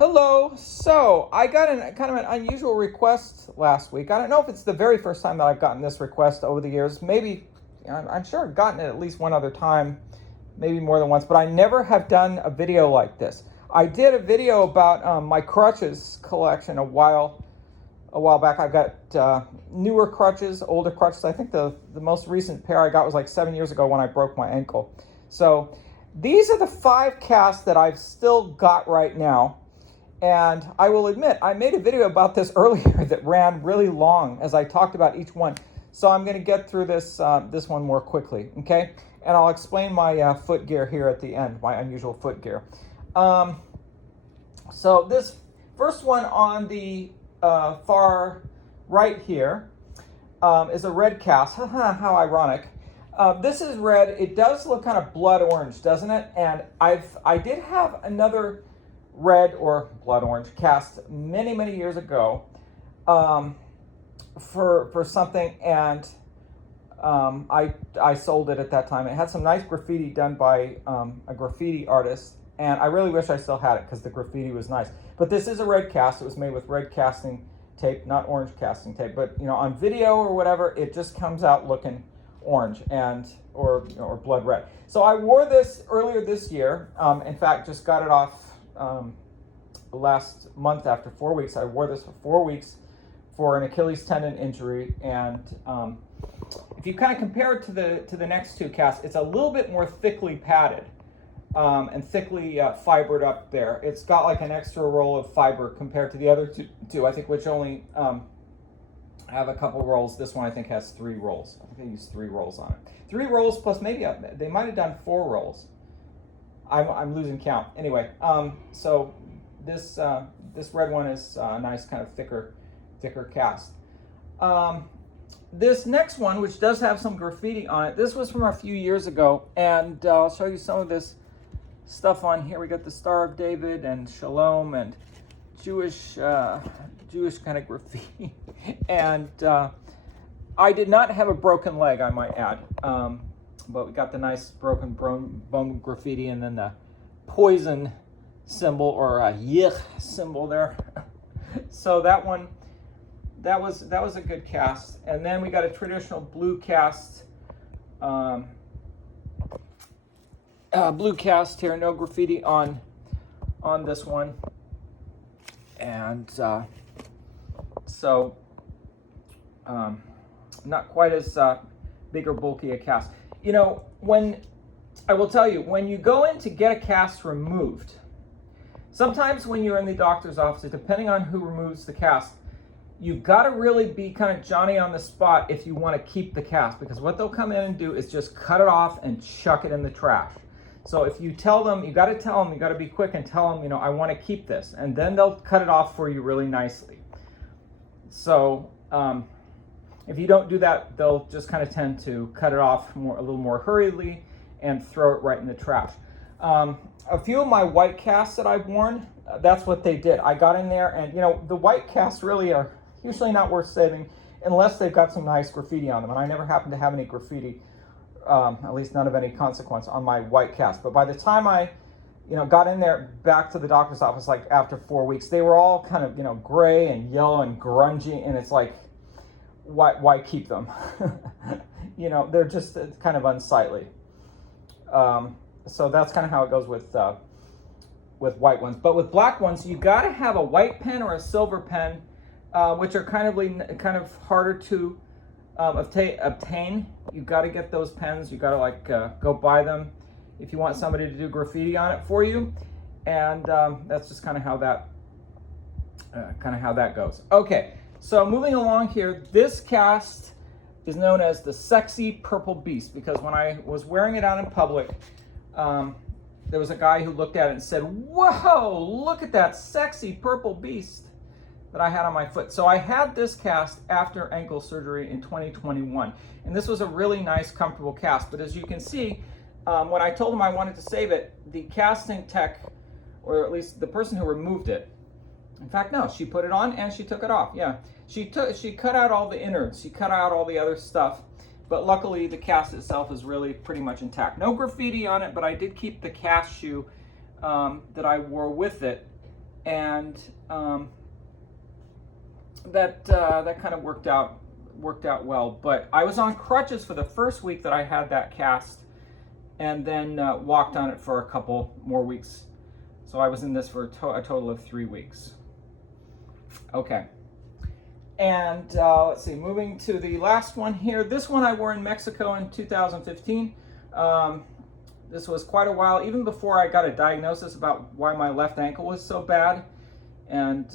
Hello. So I got kind of an unusual request last week. I don't know if it's the very first time that I've gotten this request over the years. Maybe, I'm sure I've gotten it at least one other time, maybe more than once, but I never have done a video like this. I did a video about my crutches collection a while back. I've got newer crutches, older crutches. I think the most recent pair I got was like 7 years ago when I broke my ankle. So these are the 5 casts that I've still got right now. And I will admit, I made a video about this earlier that ran really long as I talked about each one. So I'm going to get through this one more quickly, okay? And I'll explain my foot gear here at the end, my unusual foot gear. So this first one on the far right here is a red cast. How ironic. This is red. It does look kind of blood orange, doesn't it? And I did have another red or blood orange cast many years ago for something, and I sold it at that time. It had some nice graffiti done by a graffiti artist, and I really wish I still had it because the graffiti was nice. But this is a red cast. It was made with red casting tape, not orange casting tape. But on video or whatever, it just comes out looking orange or blood red. So I wore this earlier this year. In fact, just got it off last month after 4 weeks. I wore this for 4 weeks for an Achilles tendon injury, and if you kind of compare it to the next 2 casts, it's a little bit more thickly padded and thickly fibered up there. It's got like an extra roll of fiber compared to the other two I think, which only have a couple rolls. This one I think has 3 rolls. I think they used 3 rolls on it. 3 rolls plus maybe they might have done 4 rolls. I'm losing count. Anyway, so this red one is a nice kind of thicker cast. This next one, which does have some graffiti on it, this was from a few years ago, and I'll show you some of this stuff on here. We got the Star of David and Shalom and Jewish kind of graffiti, and I did not have a broken leg, I might add. But we got the nice broken bone graffiti, and then the poison symbol or a yich symbol there. So that one, that was a good cast. And then we got a traditional blue cast, here. No graffiti on this one, and so not quite as big or bulky a cast. I will tell you, when you go in to get a cast removed, sometimes when you're in the doctor's office, depending on who removes the cast, you've got to really be kind of Johnny on the spot if you want to keep the cast, because what they'll come in and do is just cut it off and chuck it in the trash. So if you tell them, you got to be quick and tell them, I want to keep this, and then they'll cut it off for you really nicely. So if you don't do that, they'll just kind of tend to cut it off a little more hurriedly and throw it right in the trash. A few of my white casts that I've worn, that's what they did. I got in there, and the white casts really are usually not worth saving unless they've got some nice graffiti on them. And I never happened to have any graffiti, at least none of any consequence, on my white cast. But by the time I got in there back to the doctor's office, like after 4 weeks, they were all kind of gray and yellow and grungy, and it's like, why keep them? They're just kind of unsightly. So that's kind of how it goes with white ones. But with black ones, you got to have a white pen or a silver pen, which are kind of harder to obtain. You got to get those pens. You got to go buy them if you want somebody to do graffiti on it for you, and that's just kind of how that goes. Okay. So moving along here, this cast is known as the Sexy Purple Beast, because when I was wearing it out in public, there was a guy who looked at it and said, "Whoa, look at that sexy purple beast that I had on my foot." So I had this cast after ankle surgery in 2021, and this was a really nice, comfortable cast. But as you can see, when I told him I wanted to save it, the casting tech, or at least the person who removed it, in fact, no, she put it on and she took it off. Yeah, she cut out all the innards. She cut out all the other stuff. But luckily, the cast itself is really pretty much intact. No graffiti on it, but I did keep the cast shoe that I wore with it and that kind of worked out well. But I was on crutches for the first week that I had that cast, and then walked on it for a couple more weeks. So I was in this for a total of 3 weeks. Okay. And let's see, moving to the last one here. This one I wore in Mexico in 2015. This was quite a while, even before I got a diagnosis about why my left ankle was so bad and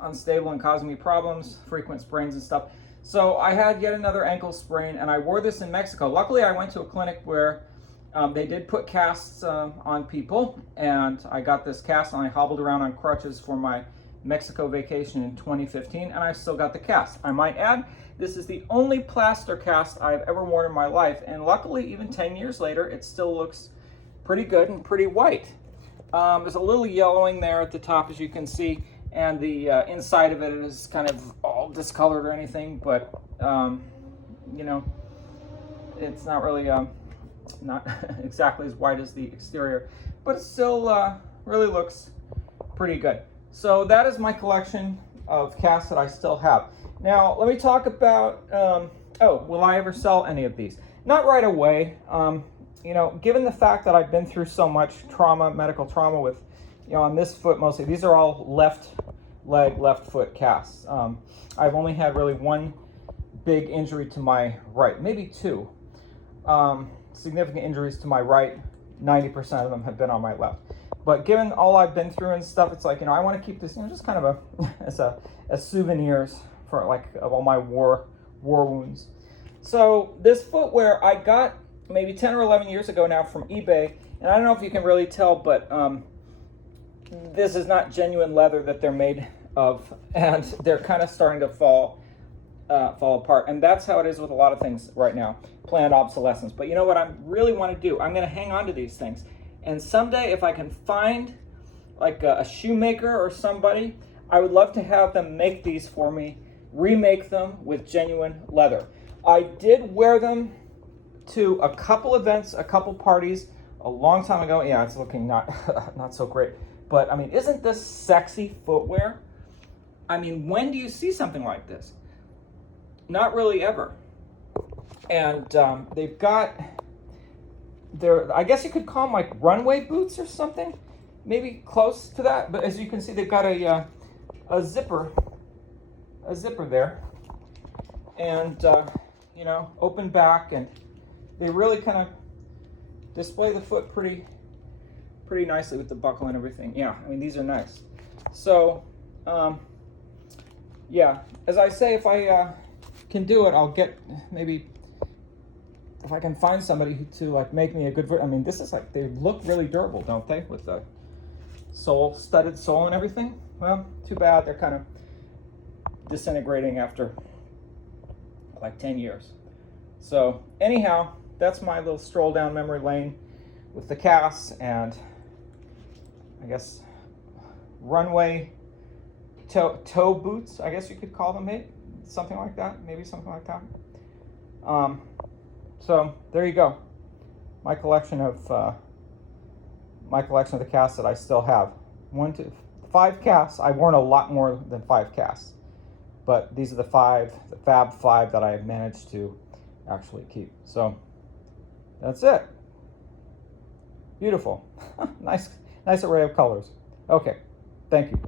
unstable and causing me problems, frequent sprains and stuff. So I had yet another ankle sprain, and I wore this in Mexico. Luckily, I went to a clinic where they did put casts on people, and I got this cast, and I hobbled around on crutches for my Mexico vacation in 2015, and I still got the cast. I might add, this is the only plaster cast I've ever worn in my life, and luckily, even 10 years later, it still looks pretty good and pretty white. There's a little yellowing there at the top, as you can see, and the inside of it is kind of all discolored or anything, but you know, it's not really not exactly as white as the exterior, but it still really looks pretty good. So that is my collection of casts that I still have. Now, let me talk about, will I ever sell any of these? Not right away. You know, given the fact that I've been through so much trauma, medical trauma with, you know, on this foot mostly, these are all left leg, left foot casts. I've only had really one big injury to my right, maybe two. Significant injuries to my right, 90% of them have been on my left. But given all I've been through and stuff, it's like, you know, I want to keep this, you know, just kind of as souvenirs for like of all my war wounds. So this footwear I got maybe 10 or 11 years ago now from eBay, and I don't know if you can really tell, but this is not genuine leather that they're made of, and they're kind of starting to fall apart. And that's how it is with a lot of things right now, planned obsolescence. But you know what I really want to do? I'm going to hang on to these things. And someday, if I can find like a shoemaker or somebody, I would love to have them make these for me, remake them with genuine leather. I did wear them to a couple events, a couple parties a long time ago. Yeah, it's looking not so great. But I mean, isn't this sexy footwear? I mean, when do you see something like this? Not really ever. And they've got, I guess you could call them like runway boots or something, maybe close to that. But as you can see, they've got a zipper there, and you know, open back, and they really kind of display the foot pretty nicely with the buckle and everything. Yeah, I mean, these are nice. So yeah, as I say, if I can do it, I'll get maybe, if I can find somebody to like make me a good, I mean, this is like, they look really durable, don't they? With the sole, studded sole and everything. Well, too bad they're kind of disintegrating after like 10 years. So anyhow, that's my little stroll down memory lane with the casts and I guess runway toe boots, I guess you could call them, maybe something like that. So there you go. My collection of the casts that I still have. 1 to 5 casts. I've worn a lot more than 5 casts, but these are the Fab 5 that I have managed to actually keep. So that's it. Beautiful. Nice array of colors. Okay, thank you.